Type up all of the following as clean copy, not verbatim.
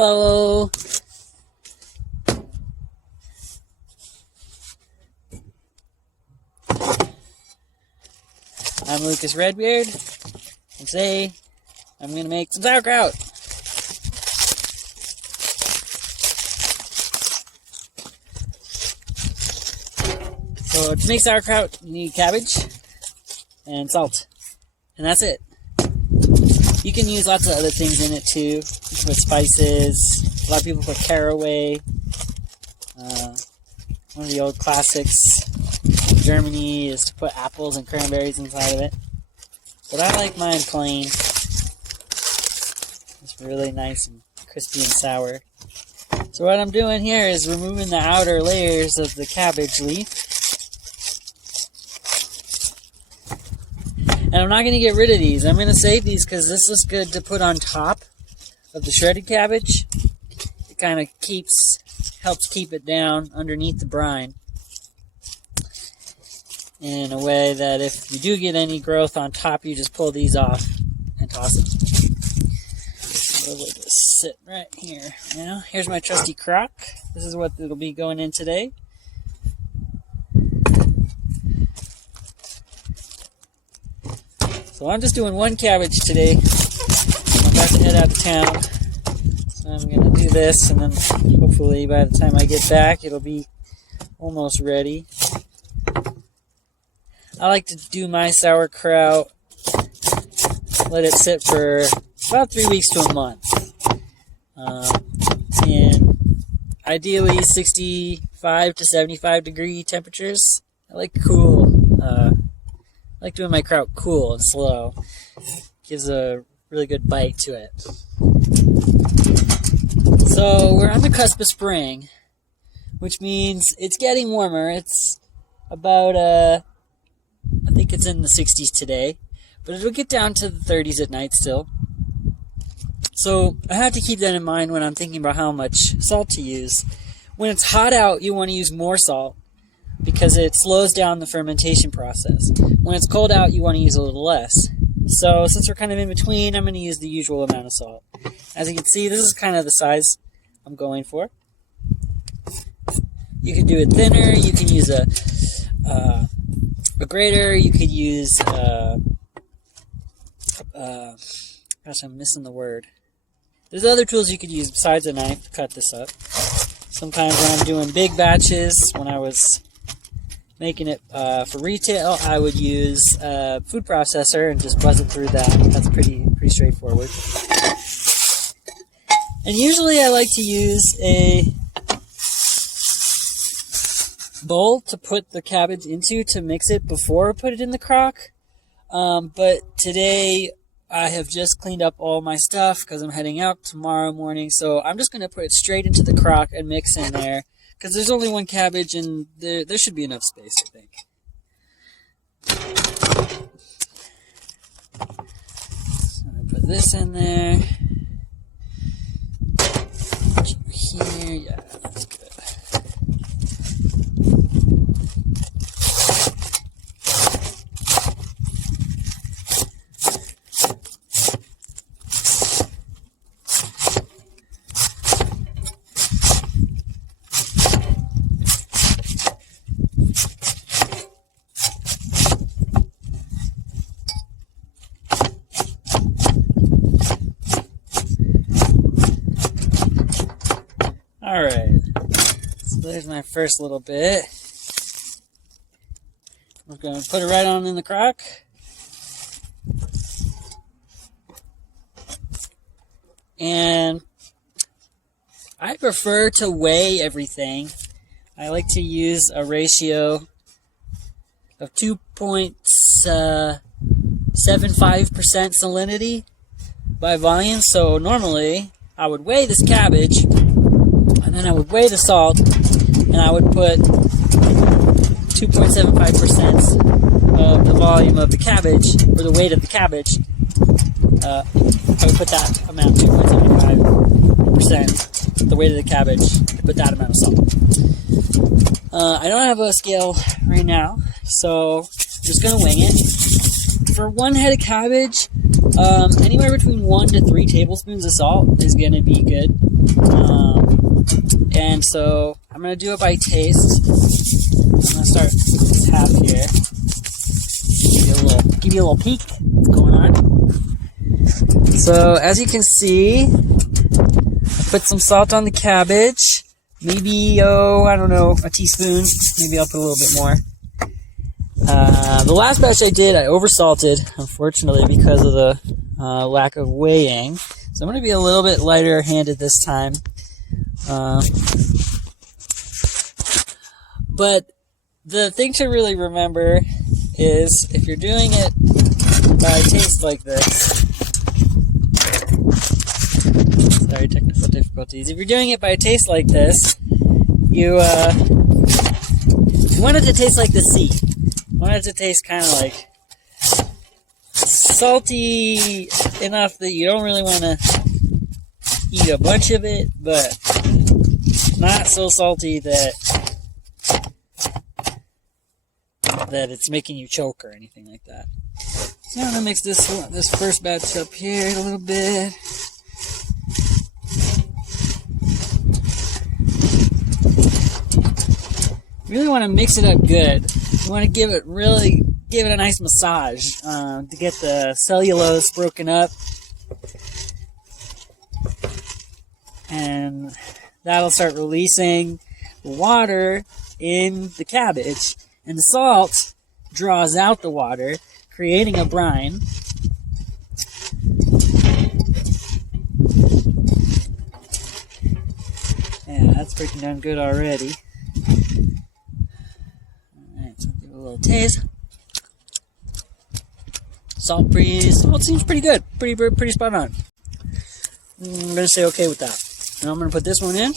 Hello. I'm Lucas Redbeard, and today I'm going to make some sauerkraut. So to make sauerkraut, you need cabbage and salt, and that's it. You can use lots of other things in it too. You can put spices. A lot of people put caraway. One of the old classics in Germany is to put apples and cranberries inside of it. But I like mine plain. It's really nice and crispy and sour. So what I'm doing here is removing the outer layers of the cabbage leaf. And I'm not going to get rid of these. I'm going to save these because this looks good to put on top of the shredded cabbage. It kind of helps keep it down underneath the brine in a way that if you do get any growth on top, you just pull these off and toss them. So we'll just sit right here. Now, here's my trusty crock. This is what it'll be going in today. So I'm just doing one cabbage today. I'm about to head out of town. So I'm going to do this, and then hopefully by the time I get back, it'll be almost ready. I like to do my sauerkraut, let it sit for about 3 weeks to a month. And ideally 65 to 75 degree temperatures. I like cool. I like doing my kraut cool and slow. Gives a really good bite to it. So we're on the cusp of spring, which means it's getting warmer. It's about, I think it's in the 60s today, but it'll get down to the 30s at night still. So I have to keep that in mind when I'm thinking about how much salt to use. When it's hot out, you want to use more salt, because it slows down the fermentation process. When it's cold out, you want to use a little less. So since we're kind of in between, I'm going to use the usual amount of salt. As you can see, this is kind of the size I'm going for. You can do it thinner. You can use a grater. You could use, gosh, I'm missing the word. There's other tools you could use besides a knife to cut this up. Sometimes when I'm doing big batches, when I was making it for retail, I would use a food processor and just buzz it through that. That's pretty straightforward. And usually I like to use a bowl to put the cabbage into to mix it before I put it in the crock. But today I have just cleaned up all my stuff because I'm heading out tomorrow morning. So I'm just going to put it straight into the crock and mix in there. Because there's only one cabbage, and there should be enough space, I think. So I'm going to put this in there. Here, yeah, that's good. Alright, so there's my first little bit. I'm going to put it right on in the crock. And I prefer to weigh everything. I like to use a ratio of 2.75% salinity by volume. So normally I would weigh this cabbage, and then I would weigh the salt, and I would put 2.75% of the volume of the cabbage, or the weight of the cabbage. I would put that amount, 2.75%, the weight of the cabbage, I put that amount of salt. I don't have a scale right now, so I'm just going to wing it. For one head of cabbage, Anywhere between 1 to 3 tablespoons of salt is going to be good. And so I'm going to do it by taste. I'm going to start with this half here. Give you a little peek what's going on. So as you can see, I put some salt on the cabbage. Maybe, I don't know, a teaspoon. Maybe I'll put a little bit more. The last batch I did, I oversalted, unfortunately, because of the lack of weighing. So I'm going to be a little bit lighter handed this time. But the thing to really remember is if you're doing it by taste like this, sorry, technical difficulties. If you're doing it by taste like this, you want it to taste like the sea. You want it to taste kind of like salty enough that you don't really want to eat a bunch of it, but not so salty that it's making you choke or anything like that. So I'm gonna mix this first batch up here a little bit. You really want to mix it up good. You want to give it a nice massage to get the cellulose broken up, and that'll start releasing water in the cabbage, and the salt draws out the water, creating a brine. Yeah, that's pretty darn good already. Alright, so give it a little taste. Salt seems pretty good. Pretty spot on. I'm gonna say okay with that. Now I'm gonna put this one in.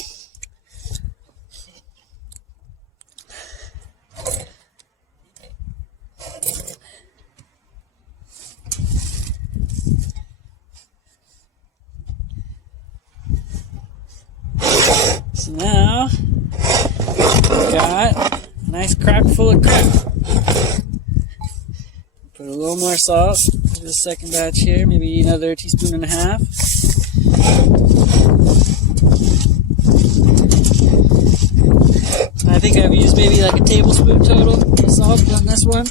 So now we've got a nice crock full of crap. Put a little more salt to the second batch here, maybe another teaspoon and a half. I think I've used maybe like a tablespoon total of salt on this one.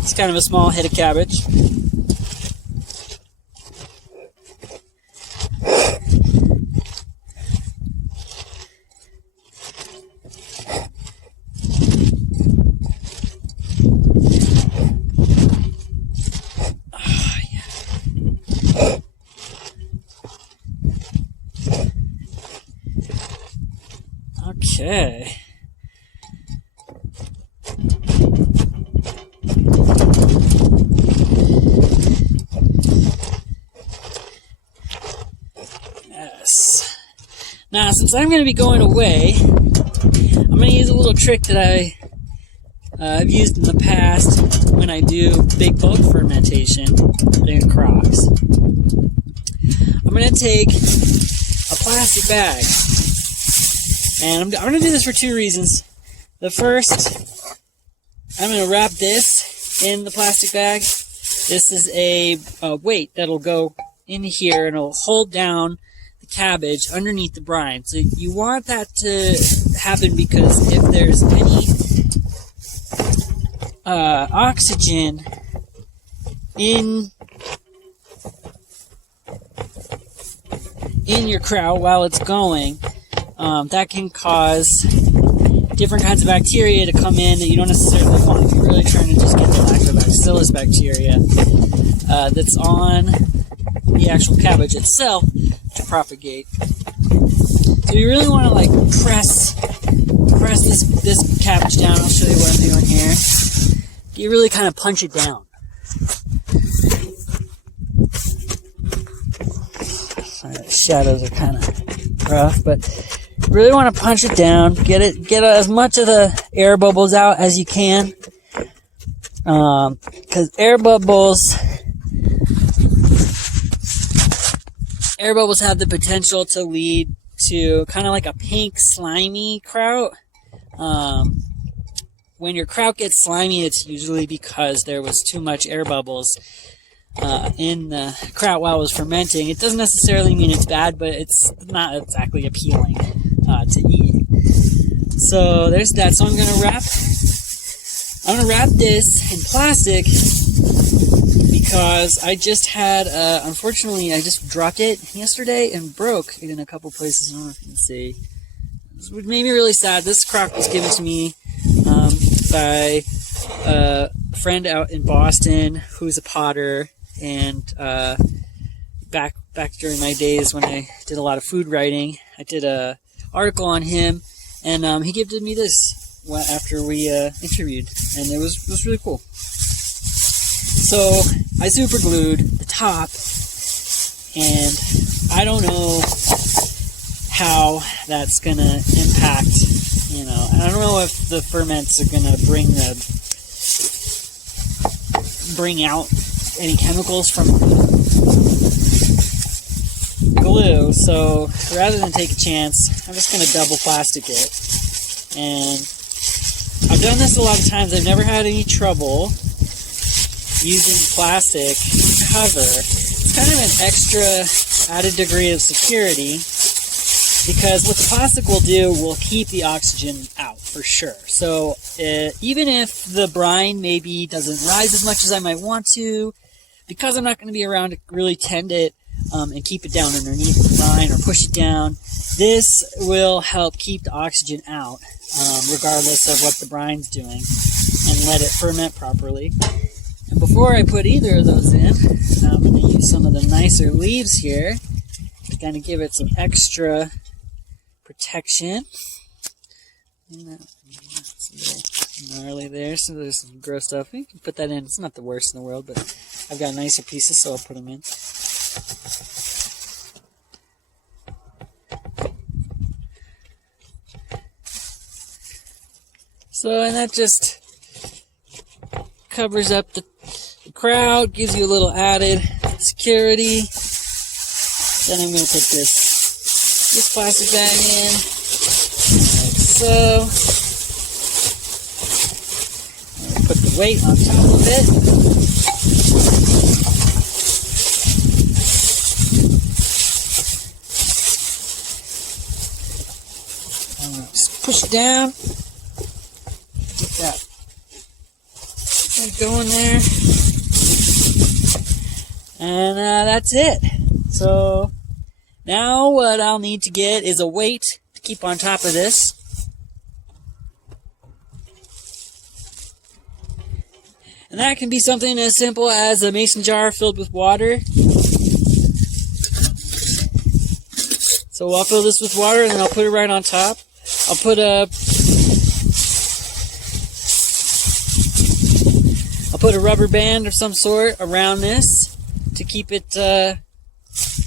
It's kind of a small head of cabbage. Okay. Yes. Now, since I'm going to be going away, I'm going to use a little trick that I've used in the past when I do big bulk fermentation in crocks. I'm going to take a plastic bag. And I'm going to do this for two reasons. The first, I'm going to wrap this in the plastic bag. This is a weight that'll go in here and it'll hold down the cabbage underneath the brine. So you want that to happen because if there's any oxygen in your kraut while it's going, that can cause different kinds of bacteria to come in that you don't necessarily want. If you're really trying to just get the lactobacillus bacteria that's on the actual cabbage itself to propagate. So you really want to like press this cabbage down. I'll show you what I'm doing here. You really kind of punch it down. Sorry, the shadows are kind of rough, but really want to punch it down, get as much of the air bubbles out as you can, because air bubbles have the potential to lead to kind of like a pink slimy kraut, when your kraut gets slimy, it's usually because there was too much air bubbles in the kraut while it was fermenting. It doesn't necessarily mean it's bad, but it's not exactly appealing to eat. So there's that. So I'm gonna wrap this in plastic because I just had, unfortunately, I just dropped it yesterday and broke in a couple places. I don't know if you can see. This made me really sad. This kraut was given to me by a friend out in Boston who's a potter, and back during my days when I did a lot of food writing, I did a article on him, and he gifted me this after we interviewed, and it was really cool. So I super glued the top, and I don't know how that's gonna impact, you know, I don't know if the ferments are gonna bring out any chemicals from the glue. So rather than take a chance, I'm just gonna double plastic it. And I've done this a lot of times. I've never had any trouble using plastic cover. It's kind of an extra added degree of security, because what the plastic will do will keep the oxygen out for sure. So even if the brine maybe doesn't rise as much as I might want to, because I'm not going to be around to really tend it and keep it down underneath the brine or push it down, this will help keep the oxygen out regardless of what the brine's doing, and let it ferment properly. And before I put either of those in, I'm going to use some of the nicer leaves here to kind of give it some extra protection. That's gnarly there, so there's some gross stuff. You can put that in. It's not the worst in the world, but I've got nicer pieces, so I'll put them in. So, and that just covers up the kraut, gives you a little added security. Then I'm going to put this plastic bag in, like so. Put the weight on top of it. Just push it down. Get that going there. And that's it. So now what I'll need to get is a weight to keep on top of this. And that can be something as simple as a mason jar filled with water. So I'll fill this with water and then I'll put it right on top. I'll put a rubber band of some sort around this to keep it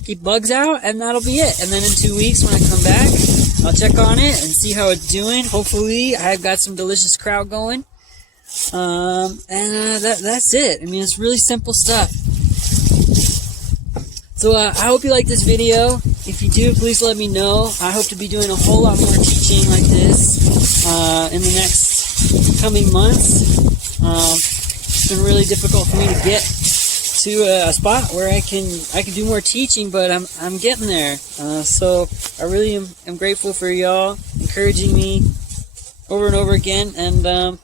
keep bugs out, and that'll be it. And then in 2 weeks when I come back, I'll check on it and see how it's doing. Hopefully I've got some delicious kraut going. That's it. I mean, it's really simple stuff. So I hope you like this video. If you do, please let me know. I hope to be doing a whole lot more teaching like this in the next coming months. It's been really difficult for me to get to a spot where I can do more teaching, but I'm getting there. So I really am grateful for y'all encouraging me over and over again, and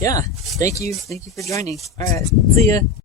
yeah, thank you for joining. All right, see ya.